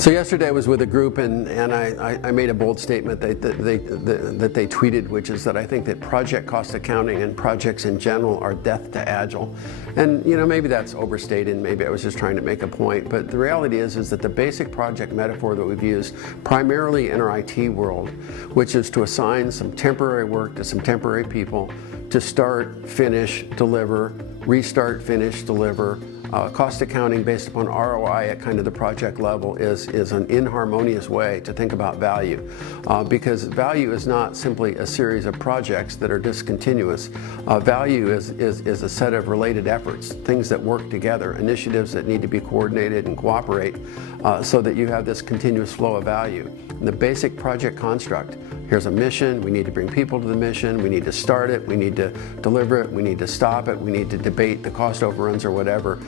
So yesterday I was with a group and I made a bold statement that they tweeted, which is that I think that project cost accounting and projects in general are death to Agile. And maybe that's overstated, maybe I was just trying to make a point, but the reality is that the basic project metaphor that we've used primarily in our IT world, which is to assign some temporary work to some temporary people to start, finish, deliver, restart, finish, deliver. Cost accounting based upon ROI at kind of the project level is an inharmonious way to think about value, because value is not simply a series of projects that are discontinuous. Value is a set of related efforts, things that work together, initiatives that need to be coordinated and cooperate so that you have this continuous flow of value. And the basic project construct, here's a mission, we need to bring people to the mission, we need to start it, we need to deliver it, we need to stop it, we need to debate the cost overruns or whatever,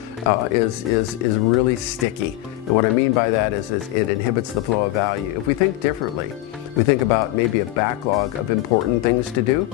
is really sticky. And what I mean by that is it inhibits the flow of value. If we think differently, we think about maybe a backlog of important things to do,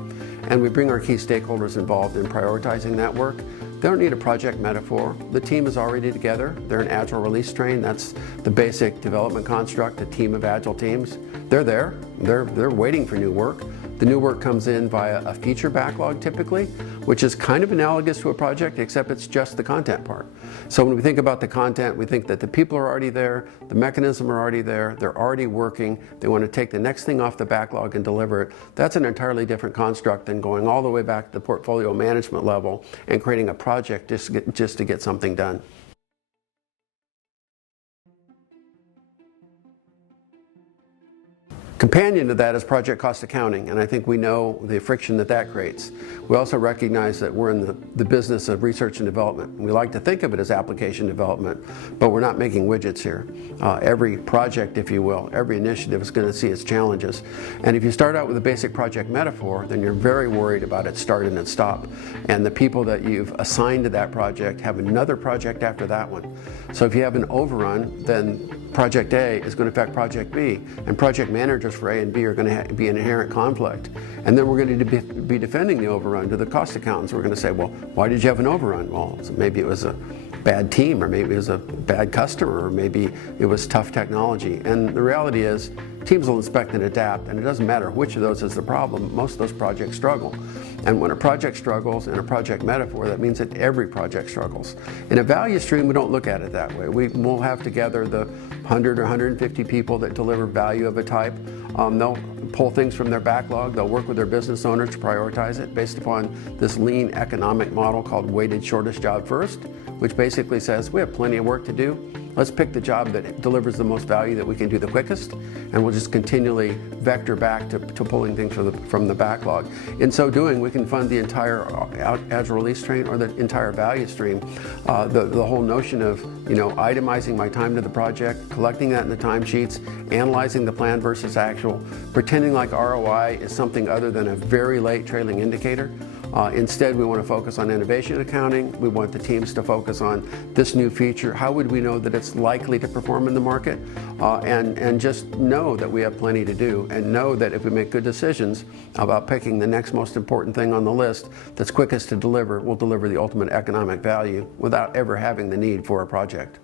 and we bring our key stakeholders involved in prioritizing that work. They don't need a project metaphor. The team is already together. They're an Agile release train. That's the basic development construct, a team of Agile teams. They're there. They're waiting for new work. The new work comes in via a feature backlog typically, which is kind of analogous to a project, except it's just the content part. So when we think about the content, we think that the people are already there, the mechanism are already there, they're already working, they want to take the next thing off the backlog and deliver it. That's an entirely different construct than going all the way back to the portfolio management level and creating a project just to get something done. Companion to that is project cost accounting, and I think we know the friction that creates. We also recognize that we're in the business of research and development. We like to think of it as application development, but we're not making widgets here. Every project, if you will, every initiative is going to see its challenges. And if you start out with a basic project metaphor, then you're very worried about its start and its stop. And the people that you've assigned to that project have another project after that one. So if you have an overrun, then Project A is going to affect Project B, and project managers for A and B are going to be an inherent conflict. And then we're going to be defending the overrun to the cost accountants. We're going to say, well, why did you have an overrun? Well, maybe it was a bad team, or maybe it was a bad customer, or maybe it was tough technology. And the reality is, teams will inspect and adapt, and it doesn't matter which of those is the problem. Most of those projects struggle. And when a project struggles in a project metaphor, that means that every project struggles. In a value stream, we don't look at it that way. We'll have together the 100 or 150 people that deliver value of a type. They'll pull things from their backlog. They'll work with their business owners to prioritize it based upon this lean economic model called weighted shortest job first, which basically says we have plenty of work to do. Let's pick the job that delivers the most value that we can do the quickest, and we'll just continually vector back to pulling things from the backlog. In so doing, we can fund the entire Agile release train or the entire value stream. The whole notion of itemizing my time to the project, collecting that in the timesheets, analyzing the plan versus actual, pretending like ROI is something other than a very late trailing indicator. Instead, we want to focus on innovation accounting. We want the teams to focus on this new feature. How would we know that it's likely to perform in the market? And just know that we have plenty to do, and know that if we make good decisions about picking the next most important thing on the list that's quickest to deliver, we'll deliver the ultimate economic value without ever having the need for a project.